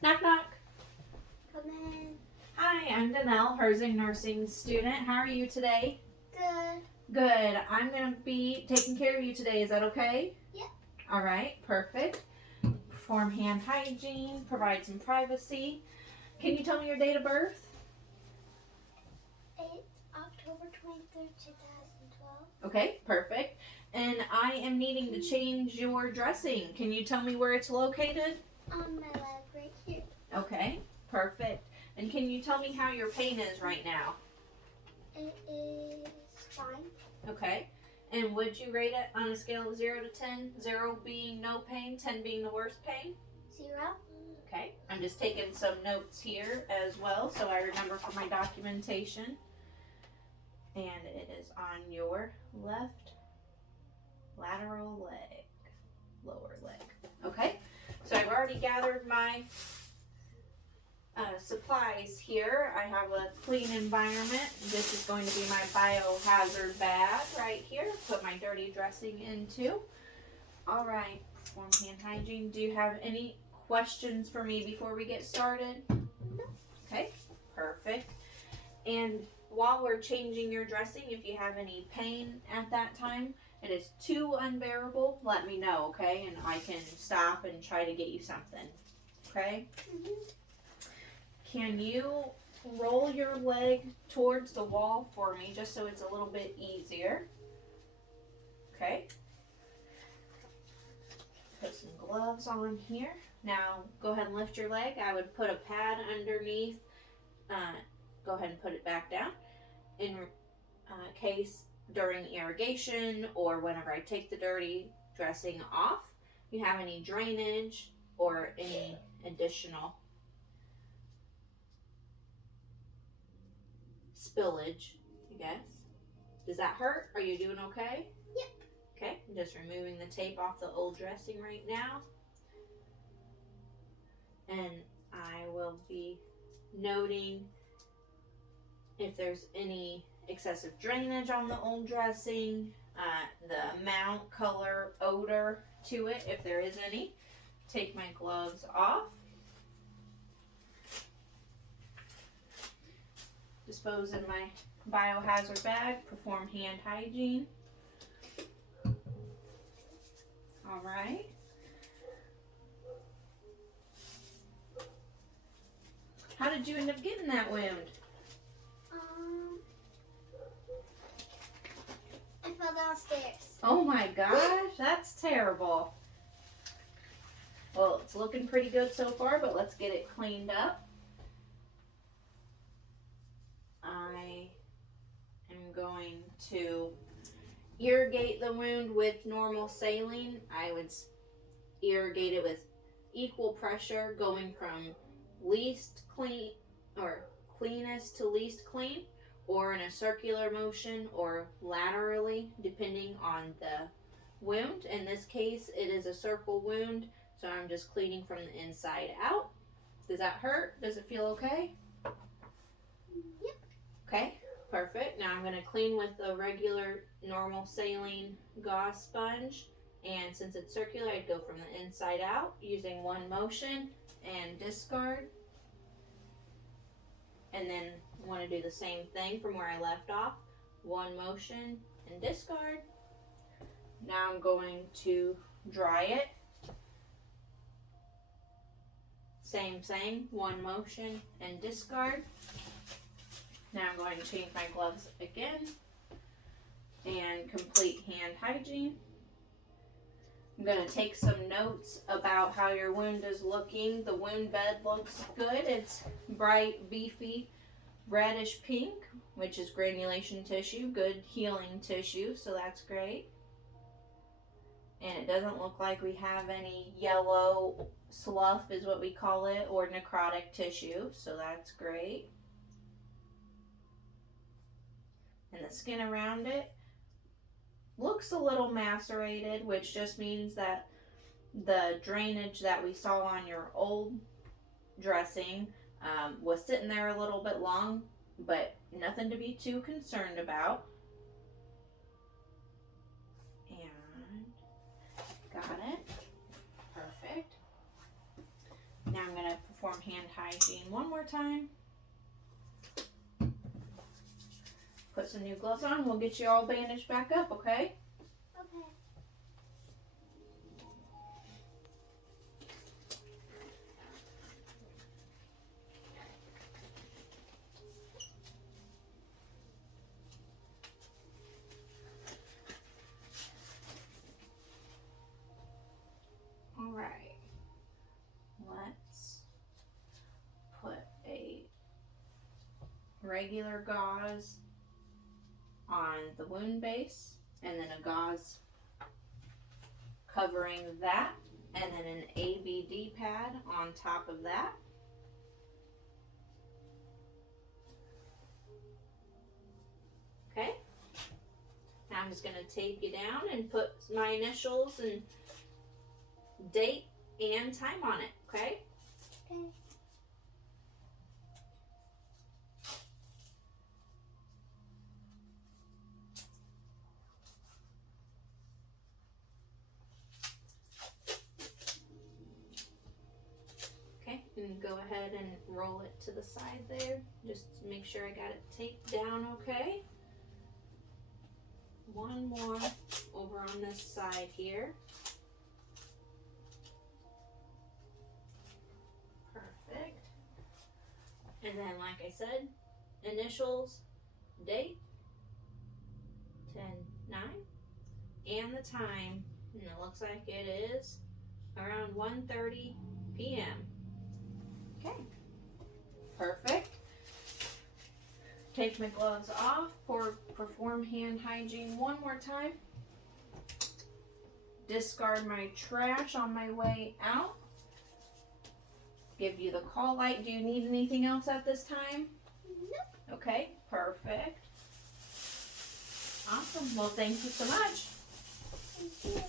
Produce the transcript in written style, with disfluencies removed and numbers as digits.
Knock knock. Come in. Hi, I'm Danelle, Herzing nursing student. How are you today? Good. Good. I'm going to be taking care of you today. Is that okay? Yep. All right, perfect. Perform hand hygiene, provide some privacy. Can you tell me your date of birth? It's October 23rd, 2012. Okay, perfect. And I am needing to change your dressing. Can you tell me where it's located? On my leg right here. Okay, perfect. And can you tell me how your pain is right now? It is fine. Okay. And would you rate it on a scale of 0 to 10? 0 being no pain, 10 being the worst pain? 0. Okay. I'm just taking some notes here as well so I remember for my documentation. And it is on your left lateral leg, lower leg. Okay. So I've already gathered my supplies here. I have a clean environment. This is going to be my biohazard bag right here. Put my dirty dressing into. All right, perform hand hygiene. Do you have any questions for me before we get started? No. Okay, perfect. And while we're changing your dressing, if you have any pain at that time, it is too unbearable, let me know, okay? And I can stop and try to get you something, okay? Mm-hmm. Can you roll your leg towards the wall for me just so it's a little bit easier? Okay. Put some gloves on here. Now go ahead and lift your leg. I would put a pad underneath. Go ahead and put it back down. In case during irrigation or whenever I take the dirty dressing off, you have any drainage or any additional spillage, I guess. Does that hurt? Are you doing okay? Yep. Okay, I'm just removing the tape off the old dressing right now. And I will be noting if there's any excessive drainage on the old dressing, the amount, color, odor to it, if there is any. Take my gloves off. Dispose in my biohazard bag. Perform hand hygiene. All right. How did you end up getting that wound? I fell downstairs. Oh my gosh, that's terrible. Well, it's looking pretty good so far, but let's get it cleaned up. I am going to irrigate the wound with normal saline. I would irrigate it with equal pressure, going from least clean or cleanest to least clean, or in a circular motion or laterally, depending on the wound. In this case, it is a circle wound, so I'm just cleaning from the inside out. Does that hurt? Does it feel okay? Yep. Okay, perfect. Now I'm going to clean with a regular normal saline gauze sponge. And since it's circular, I'd go from the inside out using one motion and discard. And then want to do the same thing from where I left off. One motion and discard. Now I'm going to dry it. Same thing, one motion and discard. Now I'm going to change my gloves again and complete hand hygiene. I'm going to take some notes about how your wound is looking. The wound bed looks good. It's bright, beefy, reddish pink, which is granulation tissue, good healing tissue, so that's great. And it doesn't look like we have any yellow slough is what we call it, or necrotic tissue, so that's great. And the skin around it looks a little macerated, which just means that the drainage that we saw on your old dressing was sitting there a little bit long, but nothing to be too concerned about. And got it. Perfect. Now I'm going to perform hand hygiene one more time. Put some new gloves on. We'll get you all bandaged back up, okay? Okay. All right. Let's put a regular gauze on the wound base, and then a gauze covering that, and then an ABD pad on top of that. Okay. Now I'm just going to tape you down and put my initials and date and time on it, okay? Okay. Okay, and go ahead and roll it to the side there. Just to make sure I got it taped down okay. One more over on this side here. Perfect. And then, like I said, initials, date, 10/9, and the time. And it looks like it is around 1:30 p.m. Okay, perfect. Take my gloves off, perform hand hygiene one more time. Discard my trash on my way out. Give you the call light. Do you need anything else at this time? Nope. Okay, perfect. Awesome. Well, thank you so much. Thank you.